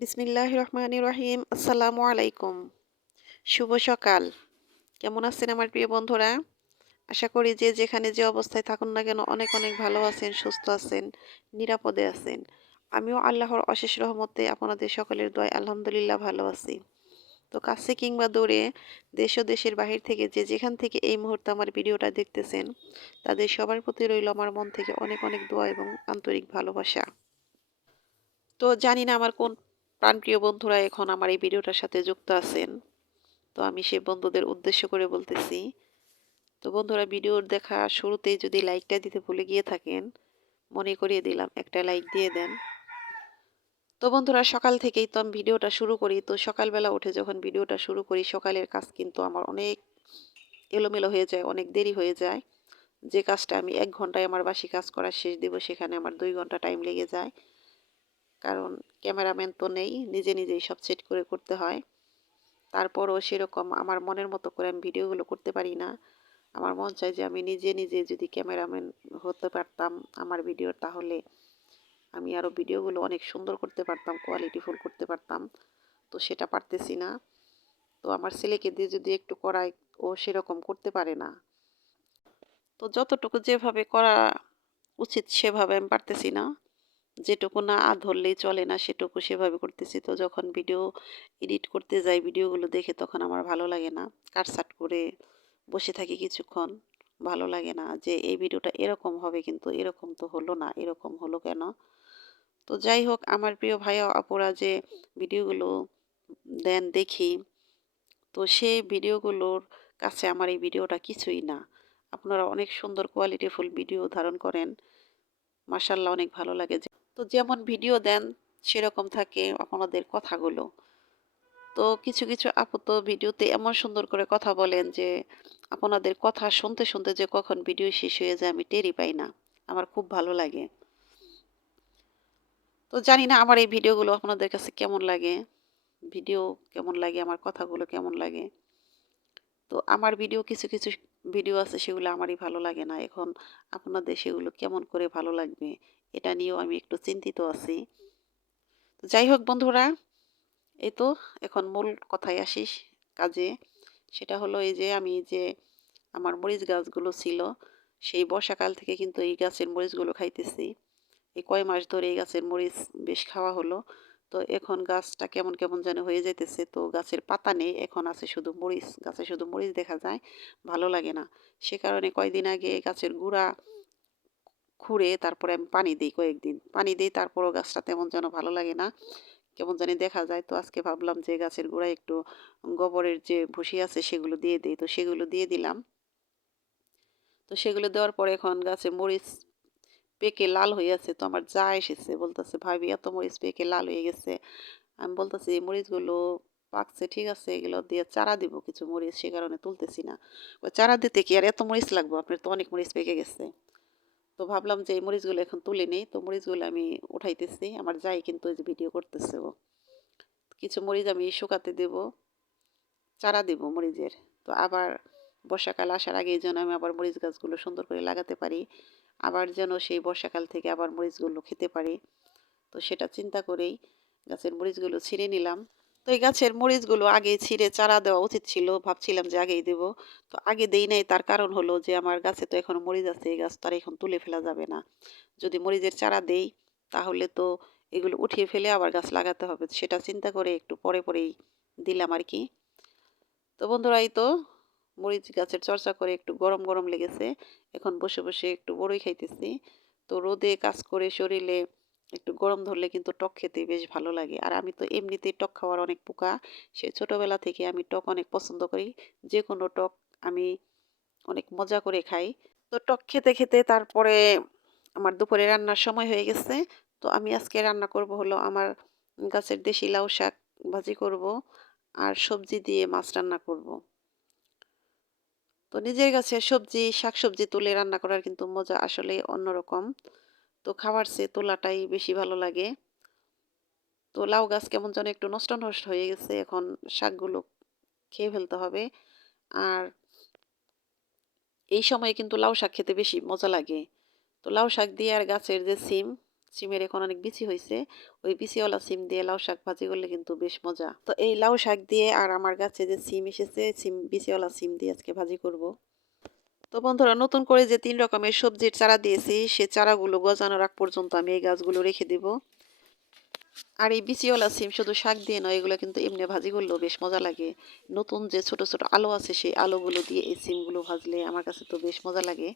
বিসমিল্লাহির রহমানির রহিম। আসসালামু আলাইকুম। শুভ সকাল। কেমন আছেন আমার প্রিয় বন্ধুরা? আশা করি যে যেখানে যে অবস্থায় থাকুন না কেন অনেক অনেক ভালো আছেন, সুস্থ আছেন, নিরাপদে আছেন। আমিও আল্লাহর অশেষ রহমতে আপনাদের সকলের দয়ায় আলহামদুলিল্লাহ ভালো আছি। তো কাছে কিংবা দূরে, দেশ ও দেশের বাহির থেকে যে যেখান থেকে এই মুহূর্তে আমার ভিডিওটা দেখতেছেন, তাদের সবার প্রতি রইল আমার মন থেকে অনেক অনেক দোয়া এবং আন্তরিক ভালোবাসা। তো জানি না আমার কোন প্রাণপ্রিয় বন্ধুরা এখন আমার এই ভিডিওটার সাথে যুক্ত আছেন। তো আমি সেই বন্ধুদের উদ্দেশ্য করে বলতেছি। তো বন্ধুরা, ভিডিওর দেখা শুরুতেই যদি লাইকটা দিতে ভুলে গিয়ে থাকেন, মনে করিয়ে দিলাম একটা লাইক দিয়ে দেন। তো বন্ধুরা, সকাল থেকেই তো আমি ভিডিওটা শুরু করি। তো সকালবেলা উঠে যখন ভিডিওটা শুরু করি, সকালের কাজ কিন্তু আমার অনেক এলোমেলো হয়ে যায়, অনেক দেরি হয়ে যায়। যে কাজটা আমি ১ ঘন্টায় আমার বাসি কাজ করা শেষ দেব, সেখানে আমার ২ ঘন্টা টাইম লেগে যায়। কারণ ক্যামেরাম্যান তো নেই, নিজে নিজেই সব সেট করে করতে হয়। তারপরও সেরকম আমার মনের মতো করে আমি ভিডিওগুলো করতে পারি না। আমার মন চায় যে আমি নিজে নিজে যদি ক্যামেরাম্যান হতে পারতাম আমার ভিডিওর, তাহলে আমি আরও ভিডিওগুলো অনেক সুন্দর করতে পারতাম, কোয়ালিটিফুল করতে পারতাম। তো সেটা পারতেছি না। তো আমার ছেলেকে দিয়ে যদি একটু করাই, ও সেরকম করতে পারে না। তো যতটুকু যেভাবে করা উচিত সেভাবে আমি পারতেছি না। যেটুকু না ধরলেই চলে না সেটুকু সেভাবে করতেছি। তো যখন ভিডিও এডিট করতে যাই, ভিডিওগুলো দেখে তখন আমার ভালো লাগে না। কাটছাঁট করে বসে থাকি কিছুক্ষণ। ভালো লাগে না যে এই ভিডিওটা এরকম হবে, কিন্তু এরকম তো হলো না, এরকম হলো কেন? তো যাই হোক, আমার প্রিয় ভাই আপুরা যে ভিডিওগুলো দেন দেখি, তো সেই ভিডিওগুলোর কাছে আমার এই ভিডিওটা কিছুই না। আপনারা অনেক সুন্দর কোয়ালিটিফুল ভিডিও ধারণ করেন। মাশাআল্লাহ, অনেক ভালো লাগে। তো যেমন ভিডিও দেন সেরকম থাকে আপনাদের কথাগুলো। তো কিছু কিছু আপু তো ভিডিওতে এমন সুন্দর করে কথা বলেন যে আপনাদের কথা শুনতে শুনতে যে কখন ভিডিও শেষ হয়ে যায় আমি টেরই পাই না। আমার খুব ভালো লাগে। তো জানি না আমার এই ভিডিওগুলো আপনাদের কাছে কেমন লাগে, ভিডিও কেমন লাগে, আমার কথাগুলো কেমন লাগে। তো আমার ভিডিও কিছু কিছু ভিডিও আছে সেগুলো আমারই ভালো লাগে না। এখন আপনাদের সেগুলো কেমন করে ভালো লাগবে, এটা নিয়েও আমি একটু চিন্তিত আছি। তো যাই হোক বন্ধুরা, এই তো এখন মূল কথায় আসি, কাজে। সেটা হলো এই যে আমি যে আমার মরিচ গাছগুলো ছিল, সেই বর্ষাকাল থেকে কিন্তু এই গাছের মরিচগুলো খাইতেছি। এই কয় মাস ধরে এই গাছের মরিচ বেশ খাওয়া হলো। তো এখন গাছটা কেমন কেমন যেন হয়ে যাইতেছে। তো গাছের পাতা নেই, এখন আছে শুধু মরিচ, গাছে শুধু মরিচ দেখা যায়, ভালো লাগে না। সে কারণে কয়দিন আগে গাছের গুঁড়া খুঁড়ে তারপরে আমি পানি দিই, কয়েকদিন পানি দিই, তারপরও গাছটা তেমন যেন ভালো লাগে না, কেমন জানি দেখা যায়। তো আজকে ভাবলাম যে গাছের গোড়ায় একটু গোবরের যে ভুসি আছে সেগুলো দিয়ে দিই। তো সেগুলো দিয়ে দিলাম। তো সেগুলো দেওয়ার পরে এখন গাছে মরিচ পেকে লাল হয়ে আছে। তো আমার যা এসেছে বলতেছে, ভাবি এত মরিচ পেকে লাল হয়ে গেছে। আমি বলতেছি এই মরিচগুলো পাকছে ঠিক আছে, এগুলো দিয়ে চারা দিব কিছু মরিচ, সে কারণে তুলতেছি না। ওই চারা দিতে কি আর এত মরিচ লাগবে, আপনার তো অনেক মরিচ পেকে গেছে। তো ভাবলাম যে এই মরিচগুলো এখন তুলে নেই। তো মরিচগুলো আমি উঠাইতেছি, আমার যাই কিন্তু ওই যে ভিডিও করতেছে ও। কিছু মরিচ আমি শুকাতে দেব, চারা দেব মরিচের। তো আবার বর্ষাকাল আসার আগেই যেন আমি আবার মরিচ গাছগুলো সুন্দর করে লাগাতে পারি, আবার যেন সেই বর্ষাকাল থেকে আবার মরিচগুলো খেতে পারি। তো সেটা চিন্তা করেই গাছের মরিচগুলো ছিঁড়ে নিলাম। তো এই গাছের মরিচগুলো আগে ছিঁড়ে চারা দেওয়া উচিত ছিল, ভাবছিলাম যে আগেই দেব। তো আগে দেই নাই, তার কারণ হলো যে আমার গাছে তো এখন মরিচ আছে, এই গাছ তো আর এখন তুলে ফেলা যাবে না। যদি মরিচের চারা দেই তাহলে তো এগুলো উঠিয়ে ফেলে আবার গাছ লাগাতে হবে। সেটা চিন্তা করে একটু পরে পরেই দিলাম আর কি। তো বন্ধুরা, এই তো মরিচ গাছের চর্চা করে একটু গরম গরম লেগেছে, এখন বসে বসে একটু বড়ই খাইতেছি। তো রোদে কাজ করে শরীরে একটু গরম ধরলে কিন্তু টক খেতে বেশ ভালো লাগে। আর আমি তো এমনিতেই টক খাওয়ার অনেক পোকা, সে ছোটবেলা থেকে আমি টক অনেক পছন্দ করি। যে কোনো টক আমি অনেক মজা করে খাই। তো টক খেতে খেতে তারপরে আমার দুপুরে রান্নার সময় হয়ে গেছে। তো আমি আজকে রান্না করব হলো আমার গাছের দেশি লাউ শাক ভাজি করব, আর সবজি দিয়ে মাছ রান্না করব। তো নিজের গাছে সবজি শাকসবজি তুলে রান্না করার কিন্তু মজা আসলেই অন্যরকম। তো খাবার চেয়ে তোলাটাই বেশি ভালো লাগে। তো লাউ গাছ কেমন যেন একটু নষ্ট নষ্ট হয়ে গেছে, এখন শাকগুলো খেয়ে ফেলতে হবে। আর এই সময় কিন্তু লাউ শাক খেতে বেশি মজা লাগে। তো লাউ শাক দিয়ে আর গাছের যে সিম, সিমের এখন অনেক বিচি হয়েছে। ওই বিচিওয়ালা সিম দিয়ে লাউ শাক ভাজি করলে কিন্তু বেশ মজা। তো এই লাউ শাক দিয়ে আর আমার গাছে যে সিম এসেছে, বিচিওয়ালা সিম দিয়ে আজকে ভাজি করব। তো বন্ধুরা, নতুন করে যে 3 রকমের সবজির চারা দিয়েছি, সে চারাগুলো গজানোর আগ পর্যন্ত আমি এই গাছগুলো রেখে দেব। আর এই বিচিওয়ালা সিম শুধু শাক দিয়ে নয়, এগুলো কিন্তু এমনি ভাজি করলেও বেশ মজা লাগে। নতুন যে ছোট ছোট আলু আছে, সেই আলুগুলো দিয়ে এই সিমগুলো ভাজলে আমার কাছে তো বেশ মজা লাগে।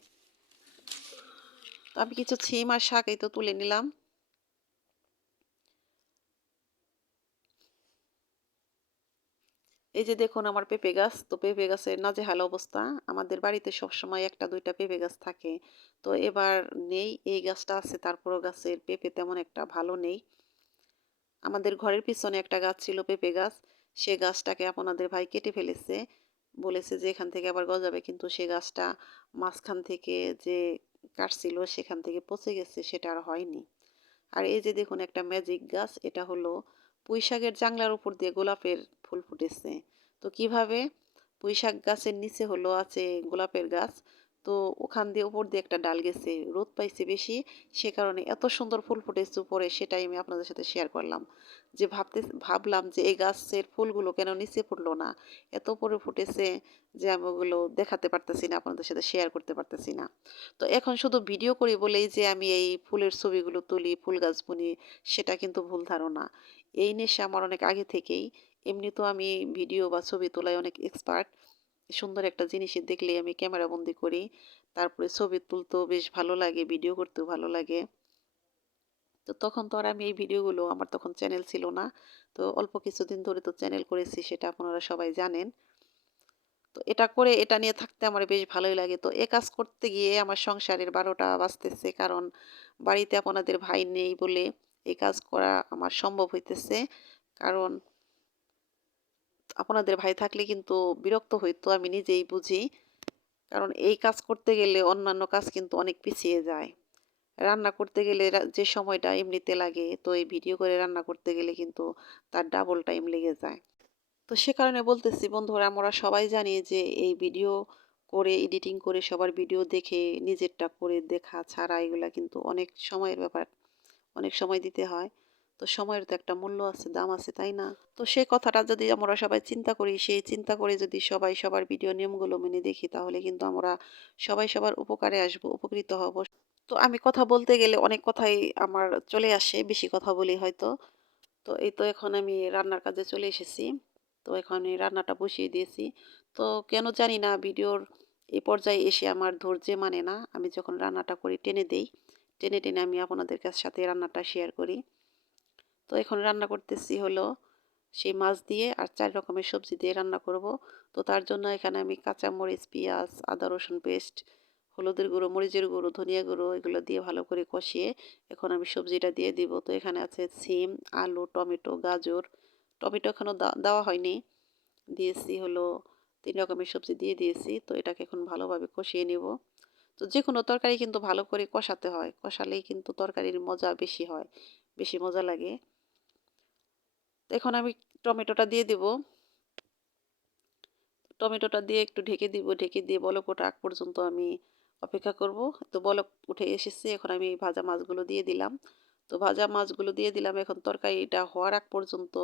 তো আমি কিছু সিম আর শাক এই তো তুলে নিলাম। এই যে দেখুন আমার পেঁপে গাছ, তো পেঁপে গাছের নাজেহাল অবস্থা। আমাদের বাড়িতে সবসময় একটা দুইটা পেঁপে গাছ থাকে। তো এবার নেই, এই গাছটা আছে, তারপরও গাছের পেঁপে তেমন একটা ভালো নেই। আমাদের ঘরের পিছনে একটা গাছ ছিল পেঁপে গাছ, সে গাছটাকে আপনাদের ভাই কেটে ফেলেছে। বলেছে যে এখান থেকে আবার গজাবে, কিন্তু সে গাছটা মাঝখান থেকে যে কাটছিল সেখান থেকে পচে গেছে, সেটা আর হয়নি। আর এই যে দেখুন একটা ম্যাজিক গাছ, এটা হলো পুঁইশাকের জাংলার উপর দিয়ে গোলাপের ফুল ফুটেছে। তো কিভাবে? পুঁইশাক গাছের নিচে হলো আছে গোলাপের গাছ। তো ওখান দিয়ে উপর দিয়ে একটা ডাল গেছে, রোদ পাইছে বেশি, সে কারণে এত সুন্দর ফুল ফুটেছে উপরে, সেটাই আমি আপনাদের সাথে শেয়ার করলাম। যে ভাবলাম যে এই গাছের ফুলগুলো কেন নিচে পড়লো না, এত উপরে ফুটেছে যে আমি ওগুলো দেখাতে পারতেছি না, আপনাদের সাথে শেয়ার করতে পারতেছি না। তো এখন শুধু ভিডিও করি বলেই যে আমি এই ফুলের ছবিগুলো তুলি, ফুল গাছ বুনি, সেটা কিন্তু ভুল ধারণা। এই নেশা আমার অনেক আগে থেকেই। এমনি তো আমি ভিডিও বা ছবি তোলায় অনেক এক্সপার্ট। সুন্দর একটা জিনিস দেখলে আমি ক্যামেরা বন্দি করি। তারপরে ছবি তুলতেও বেশ ভালো লাগে, ভিডিও করতেও ভালো লাগে। তো তখন তো আর আমি এই ভিডিওগুলো, আমার তখন চ্যানেল ছিল না। তো অল্প কিছুদিন ধরে তো চ্যানেল করেছি, সেটা আপনারা সবাই জানেন। তো এটা করে এটা নিয়ে থাকতে আমার বেশ ভালোই লাগে। তো এ কাজ করতে গিয়ে আমার সংসারের ১২টা বাজতেছে, কারণ বাড়িতে আপনাদের ভাই নেই বলে এই কাজ করা আমার সম্ভব হইতেছে। কারণ আপনাদের ভাই থাকলে কিন্তু বিরক্ত হইতো, আমি নিজেই বুঝি। কারণ এই কাজ করতে গেলে অন্যান্য কাজ কিন্তু অনেক পিছিয়ে যায়। রান্না করতে গেলে যে সময়টা এমনিতে লাগে, তো এই ভিডিও করে রান্না করতে গেলে কিন্তু তার ডাবল টাইম লেগে যায়। তো সে কারণে বলতেছি বন্ধুরা, আমরা সবাই জানি যে এই ভিডিও করে এডিটিং করে সবার ভিডিও দেখে নিজেরটা করে দেখা ছাড়া এগুলা কিন্তু অনেক সময়ের ব্যাপার, অনেক সময় দিতে হয়। তো সময়ের তো একটা মূল্য আছে, দাম আছে, তাই না? তো সেই কথাটা যদি আমরা সবাই চিন্তা করি, সেই চিন্তা করে যদি সবাই সবার ভিডিও নিয়মগুলো মেনে দেখি, তাহলে কিন্তু আমরা সবাই সবার উপকারে আসবো, উপকৃত হব। তো আমি কথা বলতে গেলে অনেক কথাই আমার চলে আসে, বেশি কথা বলি হয়তো। তো এই তো এখন আমি রান্নার কাজে চলে এসেছি। তো এখন আমি রান্নাটা বসিয়ে দিয়েছি। তো কেন জানি না ভিডিওর এই পর্যায়ে এসে আমার ধৈর্য মানে না। আমি যখন রান্নাটা করি টেনে দেই। টেনে টেনে আমি আপনাদের সাথে রান্নাটা শেয়ার করি। তো এখন রান্না করতেছি হলো সেই মাছ দিয়ে আর ৪ রকমের সবজি দিয়ে রান্না করব। তো তার জন্য এখানে আমি কাঁচামরিচ, পেঁয়াজ, আদা রসুন পেস্ট, হলুদের গুঁড়ো, মরিচের গুঁড়ো, ধনিয়া গুঁড়ো এগুলো দিয়ে ভালো করে কষিয়ে এখন আমি সবজিটা দিয়ে দিব। তো এখানে আছে সিম, আলু, টমেটো, গাজর। টমেটো এখনও দেওয়া হয়নি। দিয়েছি হলো ৩ রকমের সবজি দিয়ে দিয়েছি। তো এটাকে এখন ভালোভাবে কষিয়ে নেব। তো যেকোনো তরকারি কিন্তু ভালো করে কষাতে হয়। কষালেই কিন্তু তরকারির মজা বেশি হয়, বেশি মজা লাগে। তো এখন আমি টমেটোটা দিয়ে দিব। টমেটোটা দিয়ে একটু ঢেকে দিব, ঢেকে দিয়ে বলক ওঠা আগ পর্যন্ত আমি অপেক্ষা করব। তো বলক উঠে এসেছে, এখন আমি ভাজা মাছগুলো দিয়ে দিলাম। তো ভাজা মাছগুলো দিয়ে দিলাম, এখন তরকারিটা হওয়ার আগ পর্যন্ত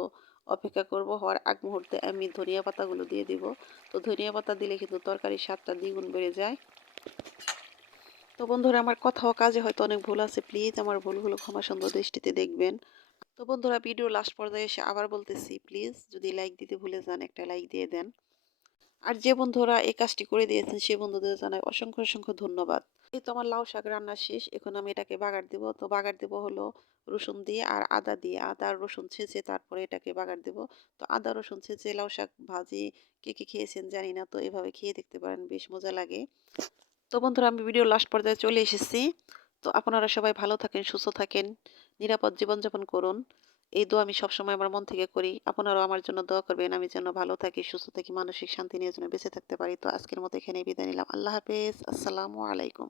অপেক্ষা করব। হওয়ার আগ মুহূর্তে আমি ধনিয়া পাতাগুলো দিয়ে দিব। তো ধনিয়া পাতা দিলে কিন্তু তরকারির স্বাদটা দ্বিগুণ বেড়ে যায়। তো বন্ধুরা, আমার কথা ও কাজে হয়তো অনেক ভুল আছে, প্লিজ আমার ভুলগুলো ক্ষমা সুন্দর দৃষ্টিতে দেখবেন। তো বন্ধুরা, ভিডিও লাস্ট পর্যায়ে এসে আবার বলতেছি, প্লিজ যদি লাইক দিতে ভুলে যান, একটা লাইক দিয়ে দেন। আর যে বন্ধুরা এই কাজটি করে দিয়েছেন, সে বন্ধুদের জানাই অসংখ্য অসংখ্য ধন্যবাদ। এই তো আমার লাউ শাক রান্না শেষ, এখন আমি এটাকে বাগার দেব। তো বাগার দেব হলো রসুন দিয়ে আর আদা দিয়ে, আদা আর রসুন ছেঁচে তারপরে এটাকে বাগার দেব। তো আদা রসুন ছেঁচে লাউ শাক ভাজি কে কে খেয়েছেন জানি না, তো এভাবে খেয়ে দেখতে পারেন, বেশ মজা লাগে। তো বন্ধুরা, আমি ভিডিও লাস্ট পর্যায়ে চলে এসেছি। তো আপনারা সবাই ভালো থাকেন, সুস্থ থাকেন, নিরাপদ জীবনযাপন করুন। এই দোয়া আমি সবসময় আমার মন থেকে করি। আপনারাও আমার জন্য দোয়া করবেন, আমি যেন ভালো থাকি, সুস্থ থাকি, মানসিক শান্তি নিয়ে যেন বেঁচে থাকতে পারি। তো আজকের মতো এখানেই বিদায় নিলাম। আল্লাহ হাফেজ। আসসালামু আলাইকুম।